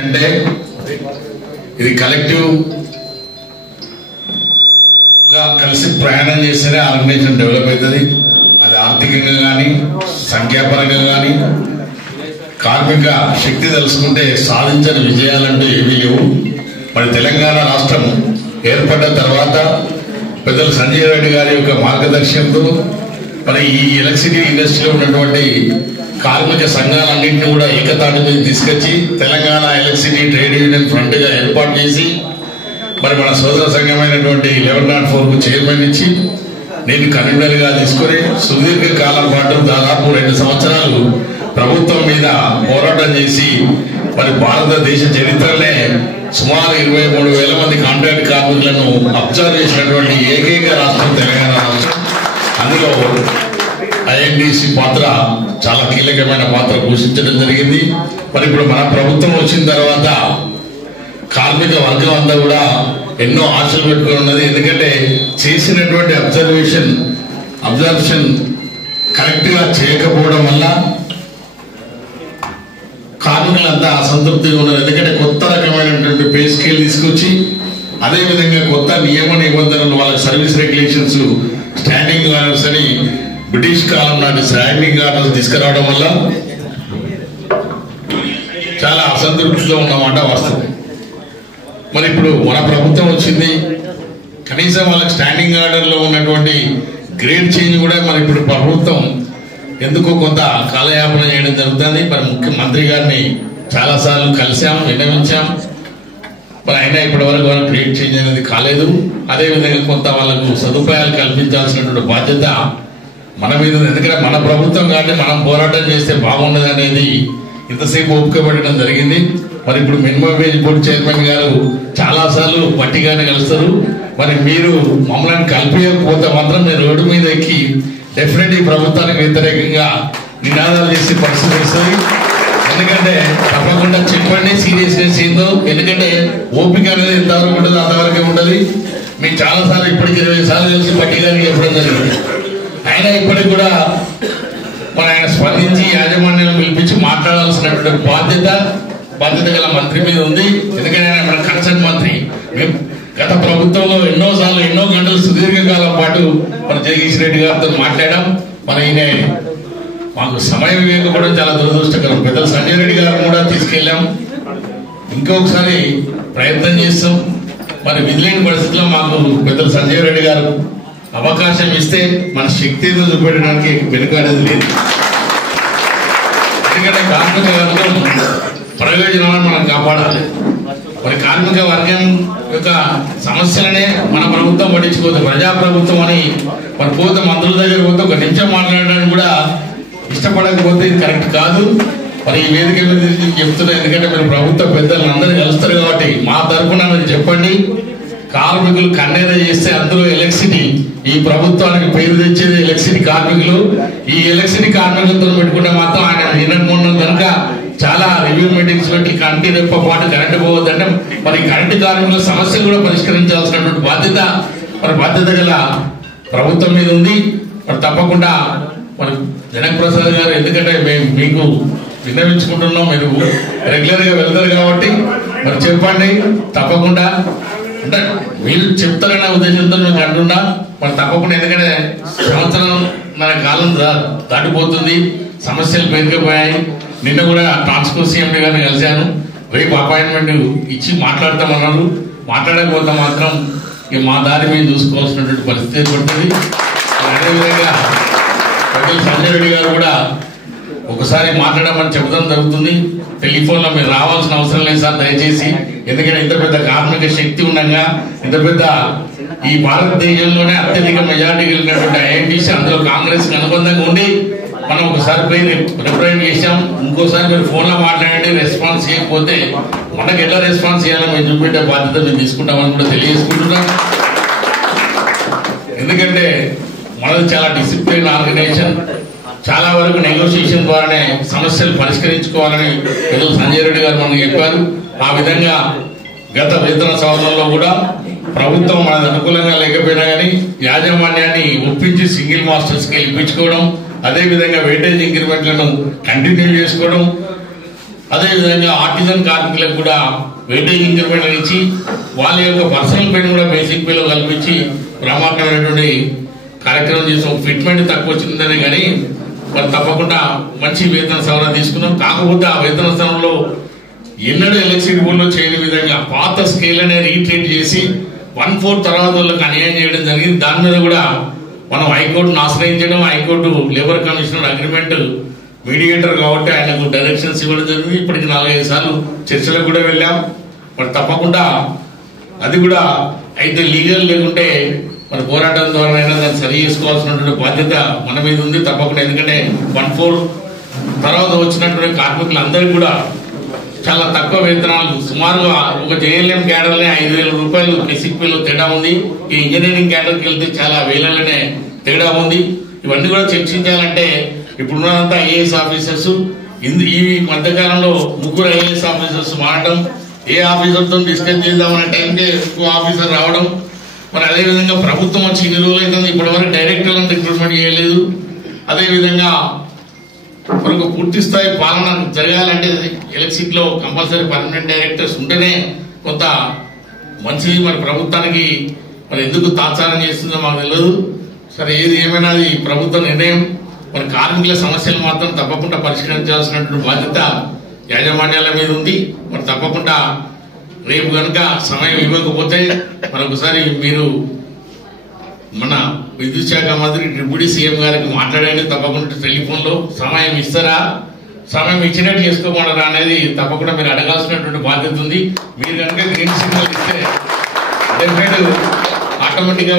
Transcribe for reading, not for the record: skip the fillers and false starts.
అంటే ఇది కలెక్టివ్ గా కలిసి ప్రయాణం చేస్తేనే ఆర్గనైజేషన్ డెవలప్ అవుతుంది. అది ఆర్థికంగా కానీ సంఖ్యాపరంగా కానీ కార్మిక శక్తి తెలుసుకుంటే సాధించని విజయాలంటూ ఏమీ లేవు. మరి తెలంగాణ రాష్ట్రం ఏర్పడ్డ తర్వాత పెద్దలు సంజయ్ రెడ్డి గారి యొక్క మార్గదర్శనంతో మరి ఈ ఎలక్ట్రిసిటీ ఇండస్ట్రీలో ఉన్నటువంటి కార్మిక సంఘాలన్నింటినీ కూడా ఏకతాటి మీద తీసుకొచ్చి Telangana electricity trade union front గా ఏర్పాటు చేసి మరి మన సోదర సంఘమైనటువంటి 1104 కు చైర్మన్ ఇచ్చి నేను కన్వీనర్ గా తీసుకుని సుదీర్ఘ కాలం పాటు దాదాపు 2 సంవత్సరాలు ప్రభుత్వం మీద పోరాటం చేసి మరి భారతదేశ చరిత్రనే సుమారు 23,000 మంది కాంట్రాక్ట్ కార్మికులను అబ్జర్వ్ చేసినటువంటి ఏకైక రాష్ట్రం తెలంగాణ రాష్ట్రం. అందులో ఐఎన్టీసీ పాత్ర చాలా కీలకమైన పాత్ర పోషించడం జరిగింది. మరి ఇప్పుడు మన ప్రభుత్వం వచ్చిన తర్వాత కార్మిక వర్గం అంతా కూడా ఎన్నో ఆశలు పెట్టుకుని ఉన్నది. ఎందుకంటే చేసినటువంటి అబ్జర్వేషన్ కరెక్ట్ గా చేయకపోవడం వల్ల కార్మికులంతా అసంతృప్తిగా ఉన్నారు. ఎందుకంటే కొత్త రకమైనటువంటి పే స్కేల్ తీసుకొచ్చి అదేవిధంగా కొత్త నియమ నిబంధనలు వాళ్ళకి సర్వీస్ రెగ్యులేషన్స్ స్టాండింగ్ ఆర్డర్స్ అని బ్రిటిష్ కాలం నాటి స్టాండింగ్ ఆర్డర్స్ తీసుకురావడం వల్ల చాలా అసంతృప్తిలో ఉన్నమాట వాస్తవం. మరి ఇప్పుడు మన ప్రభుత్వం వచ్చింది, కనీసం వాళ్ళకి స్టాండింగ్ ఆర్డర్ లో ఉన్నటువంటి గ్రేడ్ చేంజ్ కూడా మరి ఇప్పుడు ప్రభుత్వం ఎందుకో కొంత కాలయాపన చేయడం జరుగుతుంది. మరి ముఖ్యమంత్రి గారిని చాలా సార్లు కలిసాం, విన్నవించాం. మరి అయినా ఇప్పటి వరకు వాళ్ళకి గ్రేడ్ చేంజ్ అనేది కాలేదు. అదేవిధంగా కొంత వాళ్ళకు సదుపాయాలు కల్పించాల్సినటువంటి బాధ్యత మన మీద ఉంది. ఎందుకంటే మన ప్రభుత్వం కాబట్టి మనం పోరాటం చేస్తే బాగుండదు అనేది ఇంతసేపు ఓపిక పడడం జరిగింది. మరి ఇప్పుడు మినిమం వేజ్ బోర్డు చైర్మన్ గారు చాలా సార్లు పట్టిగానే కలుస్తారు. మరి మీరు మమ్మల్ని కలిపేయకపోతే మాత్రం మీరు రోడ్డు మీద ఎక్కి డెఫినెట్ ఈ ప్రభుత్వానికి వ్యతిరేకంగా నినాదాలు చేసే పరిస్థితి వస్తుంది. ఎందుకంటే తప్పకుండా చెప్పండి సీరియస్నెస్ ఏందో. ఎందుకంటే ఓపిక అనేది ఎంతవరకు ఉండదు అంతవరకే ఉండదు. మీకు చాలా సార్లు ఇప్పటికి 20 సార్లు కలిసి పట్టిగానే చెప్పడం జరిగింది. అయినా ఇప్పటికి కూడా మన ఆయన స్పందించి యాజమాన్యాన్ని పిలిపించి మాట్లాడాల్సినటువంటి బాధ్యత గల మంత్రి మీద ఉంది. ఎందుకంటే ఆయన మన కన్సర్న్ మంత్రి. మేము గత ప్రభుత్వంలో ఎన్నోసార్లు ఎన్నో గంటలు సుదీర్ఘకాలం పాటు మన జగదీష్ రెడ్డి గారితో మాట్లాడాం. మన ఈయన మాకు సమయం ఇవ్వకపోవడం చాలా దురదృష్టకరం. పెద్దలు సంజయ్ రెడ్డి గారు కూడా తీసుకెళ్ళాం. ఇంకొకసారి ప్రయత్నం చేస్తాం. మరి విధిలేని పరిస్థితుల్లో మాకు పెద్దలు సంజయ్ రెడ్డి గారు అవకాశం ఇస్తే మన శక్తిని చూపెట్టడానికి వెనుకాడేది లేదు. ఎందుకంటే కార్మిక వర్గం ప్రయోజనాలను మనం కాపాడాలి. మరి కార్మిక వర్గం యొక్క సమస్యలనే మన ప్రభుత్వం పట్టించుకోదు. ప్రజాప్రభుత్వం అని మరి పోతే మంత్రుల దగ్గర పోతే ఒక నిమిషం మాట్లాడడానికి కూడా ఇష్టపడకపోతే ఇది కరెక్ట్ కాదు. మరి ఈ వేదిక మీద చెప్తున్నా. ఎందుకంటే మీరు ప్రభుత్వ పెద్దలను అందరూ కలుస్తారు కాబట్టి మా తరఫున మీరు చెప్పండి. కార్మికులు కన్నెర చేస్తే అందులో ఎలక్ట్రిసిటీ ఈ ప్రభుత్వానికి పేరు తెచ్చేది ఎలక్ట్రిసిటీ కార్మికులు. ఈ ఎలక్ట్రిసిటీ కార్మికులతో పెట్టుకుంటే మాత్రం ఆయన నిన్న కనుక చాలా రివ్యూ మీటింగ్స్ పెట్టి కంటి రెప్ప పాటు కరెంటు పోవద్దంటే మరి కరెంటు కార్మికుల సమస్యలు కూడా పరిష్కరించాల్సినటువంటి బాధ్యత గల ప్రభుత్వం మీద ఉంది. మరి తప్పకుండా మరి జనక్ ప్రసాద్ గారు, ఎందుకంటే మేము మీకు విన్నవించుకుంటున్నాం, మీరు రెగ్యులర్ గా వెళ్తారు కాబట్టి మరి చెప్పండి. తప్పకుండా అంటే వీళ్ళు చెప్తారనే ఉద్దేశంతో మేము అంటున్నా. మరి తప్పకుండా, ఎందుకంటే సంవత్సరం మన కాలం దాటిపోతుంది, సమస్యలు పెరిగిపోయాయి. నిన్న కూడా ట్రాన్స్కో సీఎండీ గారిని కలిశాను. రేపు అపాయింట్మెంట్ ఇచ్చి మాట్లాడతామన్నారు. మాట్లాడకపోతే మాత్రం ఇక మా దారి మీద చూసుకోవాల్సినటువంటి పరిస్థితి ఏర్పడుతుంది. అదేవిధంగా పెద్దలు సంజయ్ రెడ్డి గారు కూడా ఒకసారి మాట్లాడమని చెప్పడం జరుగుతుంది. టెలిఫోన్ లో మీరు రావాల్సిన అవసరం లేదు సార్ దయచేసి. ఎందుకంటే ఇంత పెద్ద కార్మిక శక్తి ఉండగా, ఇంత పెద్ద ఈ భారతదేశంలోనే అత్యధిక మెజార్టీ కలిగినటువంటి ఐఎన్టీసీ అందులో కాంగ్రెస్ కి అనుబంధంగా ఉండి మనం ఒకసారి పోయి రిప్రజెంట్ చేశాం. ఇంకోసారి మీరు ఫోన్ లో మాట్లాడండి, రెస్పాన్స్ చేయకపోతే మనకు ఎట్లా రెస్పాన్స్ చేయాలో మేము చూపెట్టే బాధ్యత మేము తీసుకుంటామని కూడా తెలియజేసుకుంటున్నాం. ఎందుకంటే మనది చాలా డిసిప్లిన్ ఆర్గనైజేషన్. చాలా వరకు నెగోషియేషన్ ద్వారానే సమస్యలు పరిష్కరించుకోవాలని పెద్దలు సంజయ్ రెడ్డి గారు మనకు చెప్పారు. ఆ విధంగా గత వేతన సవరణలో కూడా ప్రభుత్వం మనకు అనుకూలంగా లేకపోయినా కానీ యాజమాన్యాన్ని ఒప్పించి సింగిల్ మాస్టర్ స్కేల్ ఇప్పించుకోవడం, అదేవిధంగా వెయిటేజ్ ఇంక్రిమెంట్లను కంటిన్యూ చేసుకోవడం, అదేవిధంగా ఆర్టిజన్ కార్మికులకు కూడా వెయిటేజ్ ఇంక్రిమెంట్ ఇచ్చి వాళ్ళ యొక్క పర్సనల్ పేను కూడా బేసిక్ పేలో కల్పించి ప్రమాదమైనటువంటి కార్యక్రమం చేసాం. ఫిట్మెంట్ తక్కువ వచ్చిందనే కానీ మరి తప్పకుండా మంచి వేతన సవరణ తీసుకున్నాం. కాకపోతే ఆ వేతన సవరణలో ఎన్నడూ ఎలక్ట్రిసిటీ బోర్డులో చేయని విధంగా పాత స్కేల్ అనేది రీట్రీట్ చేసి 1/4 తర్వాత వాళ్ళకి అన్యాయం చేయడం జరిగింది. దాని మీద కూడా మనం హైకోర్టును ఆశ్రయించడం, high court labour commissioner agreement mediator కాబట్టి ఆయనకు డైరెక్షన్స్ ఇవ్వడం జరిగింది. ఇప్పటికి 4-5 సార్లు చర్చలకు కూడా వెళ్ళాం. మరి తప్పకుండా అది కూడా అయితే లీగల్ లేకుంటే మరి పోరాటం ద్వారా దాన్ని సరి చేసుకోవాల్సినటువంటి బాధ్యత మన మీద ఉంది తప్పకుండా. ఎందుకంటే 1/4 తర్వాత వచ్చినటువంటి కార్మికులందరికీ కూడా చాలా తక్కువ వేతనాలు, సుమారుగా ఒక జేఎల్ఎం క్యాడర్లే 5,000 రూపాయలు బేసిక్-లో తేడా ఉంది. ఈ ఇంజనీరింగ్ క్యాడర్కి వెళ్తే చాలా వేలలోనే తేడా ఉంది. ఇవన్నీ కూడా చర్చించాలంటే ఇప్పుడున్నంతా ఐఏఎస్ ఆఫీసర్స్ ఈ మధ్యకాలంలో 3 ఐఏఎస్ ఆఫీసర్స్ మారడం, ఏ ఆఫీసర్తో డిస్కస్ చేద్దామనే టైంకే ఎక్కువ ఆఫీసర్ రావడం. మరి అదేవిధంగా ప్రభుత్వం వచ్చి ఇన్ని రోజులు అవుతుంది, ఇప్పటివరకు డైరెక్టర్లను రిక్రూట్మెంట్ చేయలేదు. అదేవిధంగా మనకు పూర్తి స్థాయి పాలన జరగాలంటే ఎలక్ట్రిసిటీలో కంపల్సరీ పర్మనెంట్ డైరెక్టర్స్ ఉంటేనే కొంత మంచిది. మరి ప్రభుత్వానికి మరి ఎందుకు తాత్సారం చేస్తుందో మాకు తెలియదు. సరే, ఏది ఏమైనా అది ప్రభుత్వ నిర్ణయం. మరి కార్మికుల సమస్యలు మాత్రం తప్పకుండా పరిష్కరించాల్సినటువంటి బాధ్యత యాజమాన్యాల మీద ఉంది. మరి తప్పకుండా రేపు కనుక సమయం ఇవ్వకపోతే మరొకసారి మీరు మన విద్యుత్ శాఖ మంత్రి డిప్యూటీ సీఎం గారికి మాట్లాడండి. తప్పకుండా టెలిఫోన్లో సమయం ఇస్తారా, సమయం ఇచ్చినట్టు చేసుకోమన్నారా అనేది తప్పకుండా మీరు అడగాల్సినటువంటి బాధ్యత ఉంది. మీరు కనుక గ్రీన్ సిగ్నల్ ఇస్తే డెఫినెట్ ఆటోమేటిక్గా